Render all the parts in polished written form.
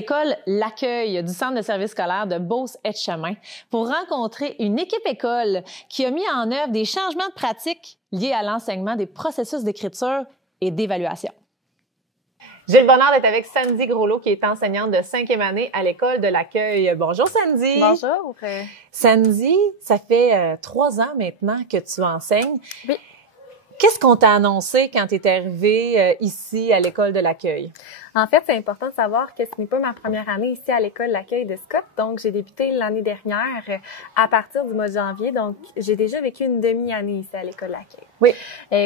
l'école L'Accueil du Centre de services scolaires de Beauce-Etchemin pour rencontrer une équipe école qui a mis en œuvre des changements de pratiques liés à l'enseignement des processus d'écriture et d'évaluation. J'ai le bonheur d'être avec Sandy Groslot, qui est enseignante de 5e année à l'école de l'Accueil. Bonjour Sandy! Bonjour! Sandy, ça fait 3 ans maintenant que tu enseignes. Oui. Qu'est-ce qu'on t'a annoncé quand tu es arrivée ici à l'école de l'Accueil? En fait, c'est important de savoir que ce n'est pas ma première année ici à l'école L'Accueil de Scott. Donc, j'ai débuté l'année dernière à partir du mois de janvier. Donc, j'ai déjà vécu une demi-année ici à l'école L'Accueil. Oui.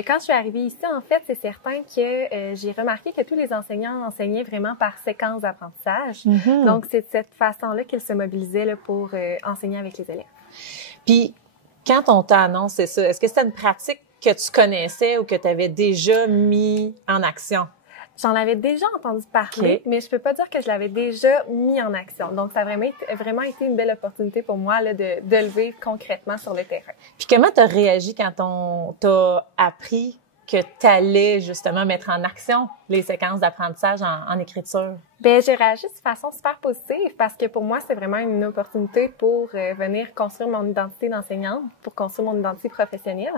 Quand je suis arrivée ici, en fait, c'est certain que j'ai remarqué que tous les enseignants enseignaient vraiment par séquence d'apprentissage. Mm-hmm. Donc, c'est de cette façon-là qu'ils se mobilisaient là, pour enseigner avec les élèves. Puis, quand on t'a annoncé ça, est-ce que c'était une pratique que tu connaissais ou que tu avais déjà mis en action? J'en avais déjà entendu parler, mais je peux pas dire que je l'avais déjà mis en action. Donc, ça a vraiment été une belle opportunité pour moi là, de le vivre concrètement sur le terrain. Puis comment tu as réagi quand on t'a appris que tu allais justement mettre en action les séquences d'apprentissage en écriture? Bien, j'ai réagi de façon super positive parce que pour moi, c'est vraiment une opportunité pour venir construire mon identité d'enseignante, pour construire mon identité professionnelle.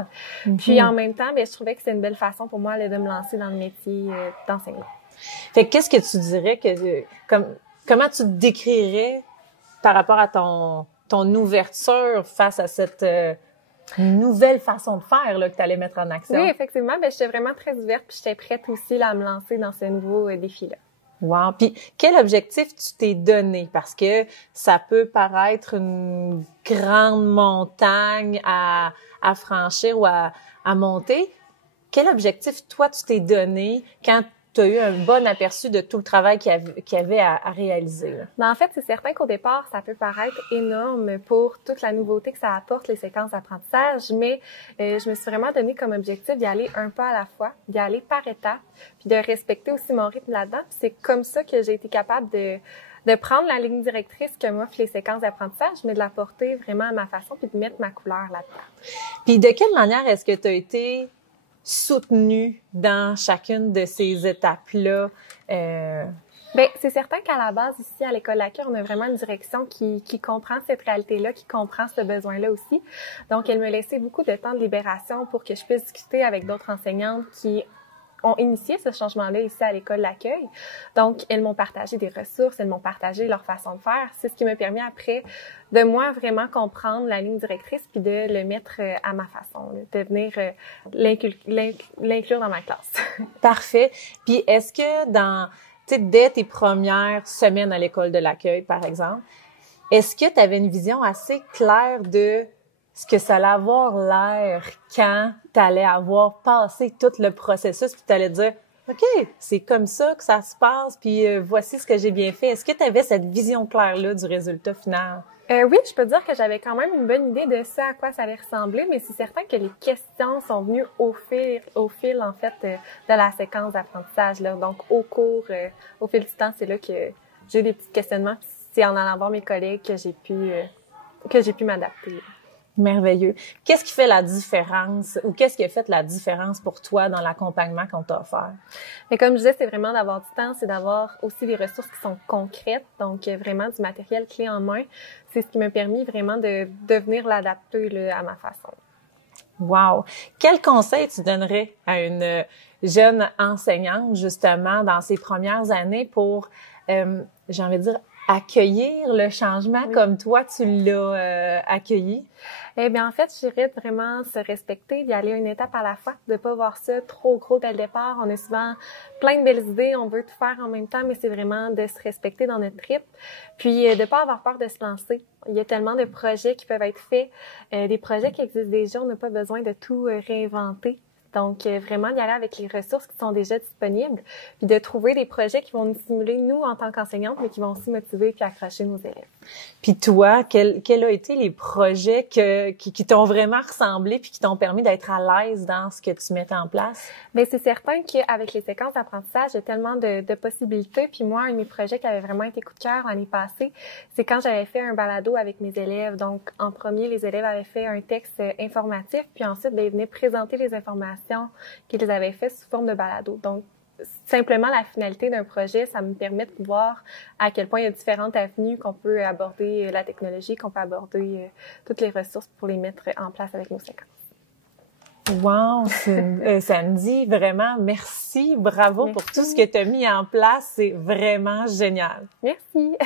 Mm-hmm. Puis en même temps, bien, je trouvais que c'est une belle façon pour moi là, de me lancer dans le métier d'enseignant. Fait que qu'est-ce que tu dirais comment tu te décrirais par rapport à ton ouverture face à cette nouvelle façon de faire là, que tu allais mettre en action? Oui, effectivement. Bien, j'étais vraiment très ouverte puis j'étais prête aussi là, à me lancer dans ce nouveau défi-là. Wow! Puis quel objectif tu t'es donné? Parce que ça peut paraître une grande montagne à franchir ou à monter. Quel objectif, toi, tu t'es donné quand tu as eu un bon aperçu de tout le travail qu'il y avait à réaliser? Là? Ben, en fait, c'est certain qu'au départ, ça peut paraître énorme pour toute la nouveauté que ça apporte, les séquences d'apprentissage, mais je me suis vraiment donné comme objectif d'y aller un pas à la fois, d'y aller par étapes, puis de respecter aussi mon rythme là-dedans. Puis c'est comme ça que j'ai été capable de prendre la ligne directrice que m'offrent les séquences d'apprentissage, mais de la porter vraiment à ma façon, puis de mettre ma couleur là-dedans. Puis de quelle manière est-ce que tu as été soutenue dans chacune de ces étapes-là? Bien, c'est certain qu'à la base, ici, à l'École L'Accueil, on a vraiment une direction qui comprend cette réalité-là, qui comprend ce besoin-là aussi. Donc, elle me laissait beaucoup de temps de libération pour que je puisse discuter avec d'autres enseignantes qui ont initié ce changement-là ici à l'École L'Accueil. Donc, elles m'ont partagé des ressources, elles m'ont partagé leur façon de faire. C'est ce qui m'a permis après de moi vraiment comprendre la ligne directrice puis de le mettre à ma façon, de venir l'inclure dans ma classe. Parfait. Puis est-ce que dès tes premières semaines à l'École de l'Accueil, par exemple, est-ce que tu avais une vision assez claire de ce que ça allait avoir l'air quand tu allais avoir passé tout le processus puis tu allais dire « OK, c'est comme ça que ça se passe, puis voici ce que j'ai bien fait ». Est-ce que tu avais cette vision claire-là du résultat final? Oui, je peux dire que j'avais quand même une bonne idée de ça, à quoi ça allait ressembler, mais c'est certain que les questions sont venues au fil en fait, de la séquence d'apprentissage, là. Donc, au fil du temps, c'est là que j'ai eu des petits questionnements, puis c'est en allant voir mes collègues que j'ai pu m'adapter. Merveilleux. Qu'est-ce qui fait la différence ou qu'est-ce qui a fait la différence pour toi dans l'accompagnement qu'on t'a offert? Mais comme je disais, c'est vraiment d'avoir du temps, c'est d'avoir aussi des ressources qui sont concrètes, donc vraiment du matériel clé en main. C'est ce qui m'a permis vraiment de venir l'adapter là, à ma façon. Wow! Quel conseil tu donnerais à une jeune enseignante, justement, dans ses premières années pour, j'ai envie de dire, accueillir le changement comme toi, tu l'as accueilli? Eh bien, en fait, je dirais de vraiment se respecter, d'y aller une étape à la fois, de pas voir ça trop gros dès le départ. On a souvent plein de belles idées, on veut tout faire en même temps, mais c'est vraiment de se respecter dans notre rythme, puis de pas avoir peur de se lancer. Il y a tellement de projets qui peuvent être faits, des projets qui existent déjà, on n'a pas besoin de tout réinventer. Donc, vraiment d'y aller avec les ressources qui sont déjà disponibles, puis de trouver des projets qui vont nous stimuler, nous, en tant qu'enseignantes, mais qui vont aussi motiver puis accrocher nos élèves. Puis toi, quels ont été les projets qui t'ont vraiment ressemblé puis qui t'ont permis d'être à l'aise dans ce que tu mettais en place? Bien, c'est certain qu'avec les séquences d'apprentissage, il y a tellement de possibilités. Puis moi, un de mes projets qui avait vraiment été coup de cœur l'année passée, c'est quand j'avais fait un balado avec mes élèves. Donc, en premier, les élèves avaient fait un texte informatif, puis ensuite, bien, ils venaient présenter les informations qu'ils avaient faites sous forme de balado. Donc, simplement la finalité d'un projet, ça me permet de voir à quel point il y a différentes avenues qu'on peut aborder la technologie, qu'on peut aborder toutes les ressources pour les mettre en place avec nos séquences. Wow, Sandy, vraiment, merci, bravo Merci. pour tout ce que tu as mis en place. C'est vraiment génial. Merci.